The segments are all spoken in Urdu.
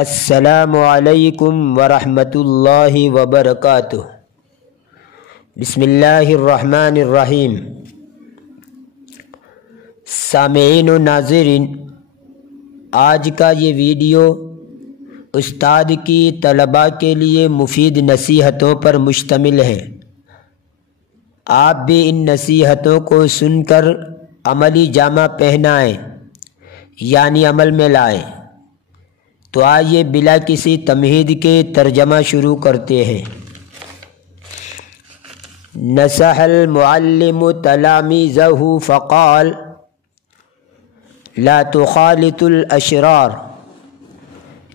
السلام علیکم ورحمۃ اللہ وبرکاتہ۔ بسم اللہ الرحمن الرحیم۔ سامعین و ناظرین، آج کا یہ ویڈیو استاد کی طلباء کے لیے مفید نصیحتوں پر مشتمل ہے۔ آپ بھی ان نصیحتوں کو سن کر عملی جامہ پہنائیں، یعنی عمل میں لائیں۔ تو آئیے بلا کسی تمہید کے ترجمہ شروع کرتے ہیں۔ نصح المعلم تلاميذه فقال لا تخالط الأشرار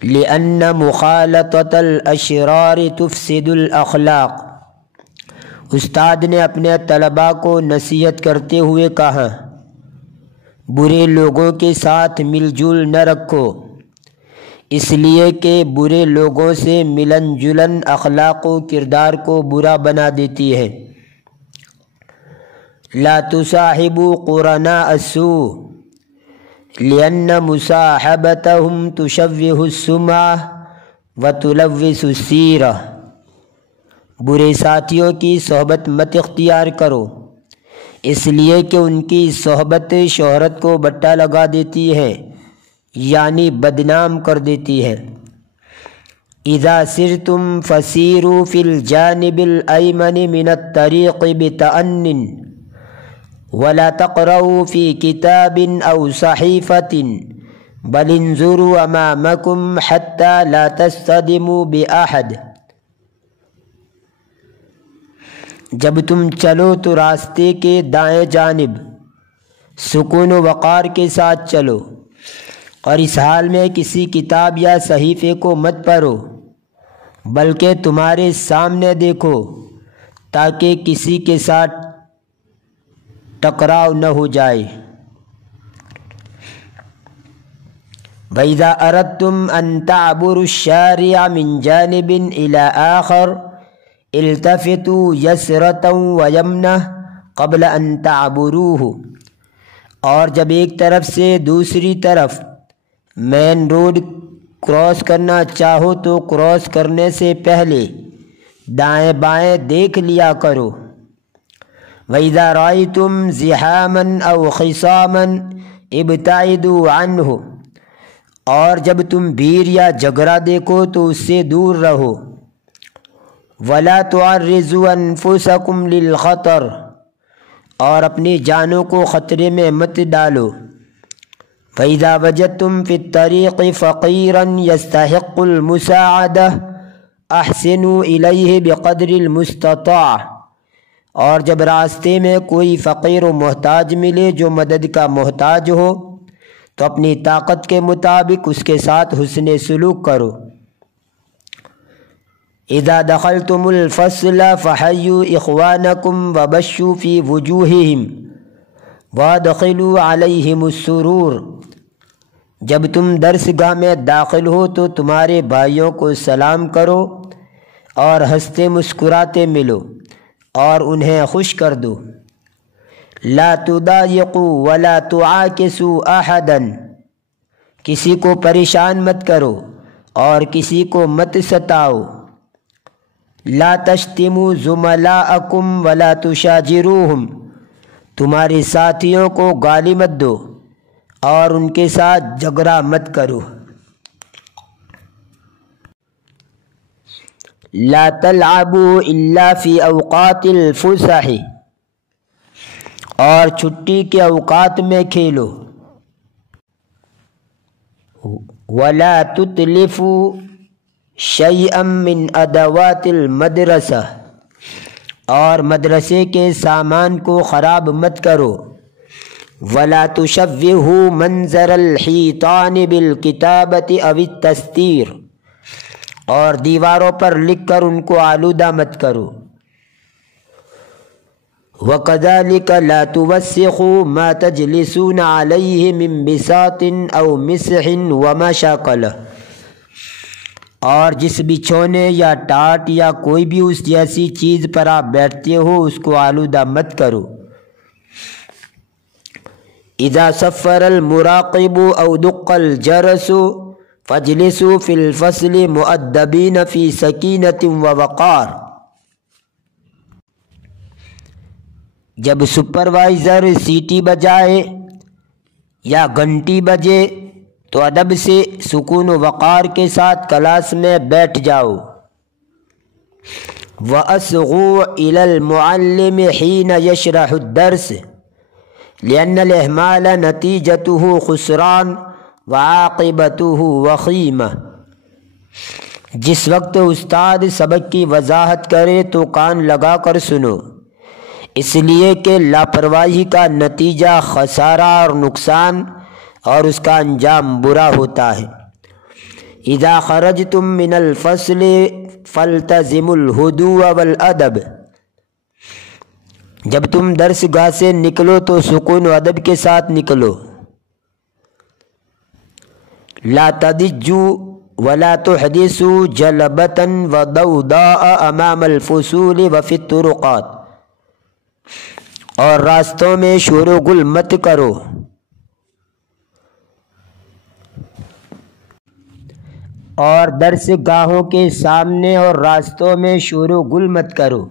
لأن مخالطة الأشرار تفسد الأخلاق۔ استاد نے اپنے طلباء کو نصیحت کرتے ہوئے کہا، برے لوگوں کے ساتھ مل جل نہ رکھو، اس لیے کہ برے لوگوں سے ملن جلن اخلاق و کردار کو برا بنا دیتی ہے۔ لا تصاحبوا قرناء السوء لأن مصاحبتهم تشوه السمعة وتلوث السیرہ۔ برے ساتھیوں کی صحبت مت اختیار کرو، اس لیے کہ ان کی صحبت شہرت کو بٹا لگا دیتی ہے، یعنی بدنام کر دیتی ہے۔ اذا سرتم فسیروا فی الجانب الایمن من الطریق بتأن ولا تقرؤوا فی کتاب او صحیفۃ بل انظروا امامکم حتی لا تصطدموا باحد۔ جب تم چلو تو راستے کے دائیں جانب سکون و وقار کے ساتھ چلو، اور اس حال میں کسی کتاب یا صحیفے کو مت پڑھو، بلکہ تمہارے سامنے دیکھو تاکہ کسی کے ساتھ ٹکراؤ نہ ہو جائے۔ وَإِذَا أَرَدْتُمْ أَن تَعْبُرُوا الشَّارِعَ مِنْ جَانِبٍ إِلَى آخَرٍ الْتَفِتُوا يَسْرَةً وَيَمْنَةً قَبْلَ أَن تَعْبُرُوهُ۔ اور جب ایک طرف سے دوسری طرف مین روڈ کراس کرنا چاہو تو کراس کرنے سے پہلے دائیں بائیں دیکھ لیا کرو۔ وَإِذَا رَأَيْتُمْ زِحَامًا أَوْ خِصَامًا ابْتَعِدُوا عَنْهُ۔ اور جب تم بھیڑ یا جھگڑا دیکھو تو اس سے دور رہو۔ وَلَا تُعَرِّضُوا أَنفُسَكُمْ لِلْخَطَرِ۔ اور اپنی جانوں کو خطرے میں مت ڈالو۔ فَإِذَا وَجَدْتُمْ فِي الطَّرِيقِ فَقِيرًا يَسْتَحِقُّ الْمُسَاعَدَةَ أَحْسِنُوا إِلَيْهِ بِقَدْرِ الْمُسْتَطَاعِ۔ اور جب راستے میں کوئی فقیر و محتاج ملے جو مدد کا محتاج ہو تو اپنی طاقت کے مطابق اس کے ساتھ حسن سلوک کرو۔ اذا دخلتم الفصل فحيوا اخوانكم وبشوا في وجوههم وادخلوا عليهم السرور۔ جب تم درس گاہ میں داخل ہو تو تمہارے بھائیوں کو سلام کرو اور ہنستے مسکراتے ملو اور انہیں خوش کر دو۔ لا تضايقوا ولا تعاكسوا احدا۔ کسی کو پریشان مت کرو اور کسی کو مت ستاؤ۔ لا تشتموا زملاءکم ولا تشاجروہم۔ تمہارے ساتھیوں کو گالی مت دو اور ان کے ساتھ جھگڑا مت کرو۔ لا تلعبوا الا فی اوقات الفسح۔ اور چھٹی کے اوقات میں کھیلو۔ ولا تتلفوا شیئا من ادوات المدرسہ۔ اور مدرسے کے سامان کو خراب مت کرو۔ ولا تشوہوا منظر الحیطان بالکتابۃ او التستیر۔ اور دیواروں پر لکھ کر ان کو آلودہ مت کرو۔ وَكَذَلِكَ لَا تُوَسِّخُوا مَا تَجْلِسُونَ عَلَيْهِ مِن بِسَاطٍ أَوْ مِسْحٍ وَمَشَاكَلٍ۔ اور جس بچھونے یا ٹاٹ یا کوئی بھی اس جیسی چیز پر آپ بیٹھتے ہو اس کو آلودہ مت کرو۔ اذا سفر المراقب او دق الجرس فجلسوا فی الفصل مؤدبین فی سکینۃ ووقار۔ جب سپروائزر سیٹی بجائے یا گھنٹی بجے تو ادب سے سکون و وقار کے ساتھ کلاس میں بیٹھ جاؤ۔ وَأَصْغُوا إِلَى الْمُعَلِّمِ حِينَ يَشْرَحُ الدَّرْسَ لِأَنَّ الْإِهْمَالَ نَتِيجَتُهُ خُسْرَانٌ وَعَاقِبَتُهُ وَخِيمَةٌ۔ جس وقت استاد سبق کی وضاحت کرے تو کان لگا کر سنو، اس لیے کہ لاپرواہی کا نتیجہ خسارہ اور نقصان اور اس کا انجام برا ہوتا ہے۔ اذا خرجتم من الفصل فالتزموا الهدوء والادب۔ جب تم درس گاہ سے نکلو تو سکون و ادب کے ساتھ نکلو۔ لا تضجوا ولا تحدثوا جلبة وضوضاء امام الفصول وفي الطرقات۔ اور راستوں میں شور و گل مت کرو، اور درس گاہوں کے سامنے اور راستوں میں شور و گل مت کرو۔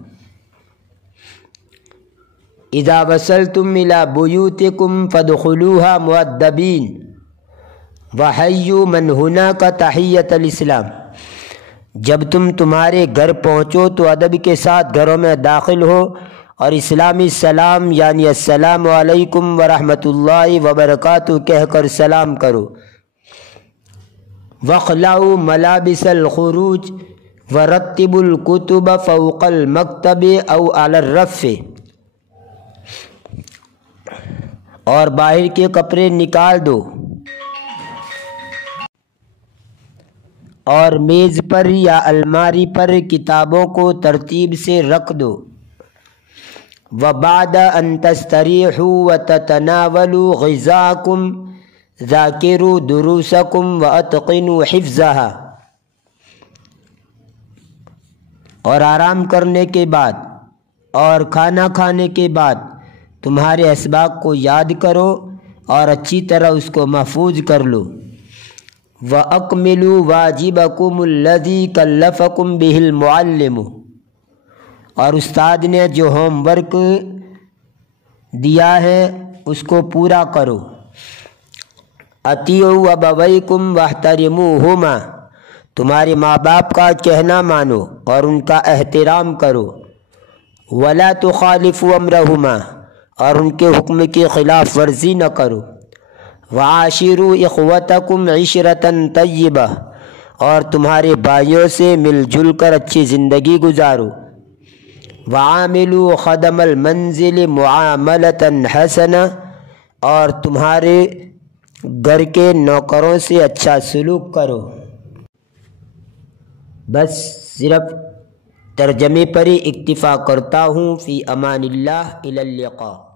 اذا وصلتم الى بیوتکم فادخلوها مؤدبین وحیوا من هناک تحیۃ الاسلام۔ جب تم تمہارے گھر پہنچو تو ادب کے ساتھ گھروں میں داخل ہو اور اسلامی سلام یعنی السلام علیکم ورحمۃ اللہ وبرکاتہ کہہ کر سلام کرو۔ وَاخْلَعُوا مَلَابِسَ الْخُرُوجِ وَرَتِّبُوا الْكُتُبَ فَوْقَ الْمَكْتَبِ أَوْ عَلَى الرَّفِّ۔ اور باہر کے کپڑے نکال دو اور میز پر یا الماری پر کتابوں کو ترتیب سے رکھ دو۔ وَبَعْدَ أَن تَسْتَرِيحُوا وَتَتَنَاوَلُوا غِذَاءَكُمْ ذاکروا دروسکم واتقنوا حفظها۔ اور آرام کرنے کے بعد اور کھانا کھانے کے بعد تمہارے اسباق کو یاد کرو اور اچھی طرح اس کو محفوظ کر لو۔ وَأَكْمِلُوا وَاجِبَكُمُ الَّذِي كَلَّفَكُمْ بِهِ الْمُعَلِّمُ۔ اور استاد نے جو ہوم ورک دیا ہے اس کو پورا کرو۔ اطیعوا ابویکم واحترموہما۔ تمہارے ماں باپ کا کہنا مانو اور ان کا احترام کرو۔ ولا تخالفوا امرہما۔ اور ان کے حکم کی خلاف ورزی نہ کرو۔ وعاشروا اخوتکم عشرۃ طیبہ۔ اور تمہارے بھائیوں سے مل جل کر اچھی زندگی گزارو۔ وعاملوا خدم المنزل معاملۃ حسنہ۔ اور تمہارے گھر کے نوکروں سے اچھا سلوک کرو۔ بس صرف ترجمے پر ہی اکتفا کرتا ہوں۔ فی امان اللہ، الی اللقاء۔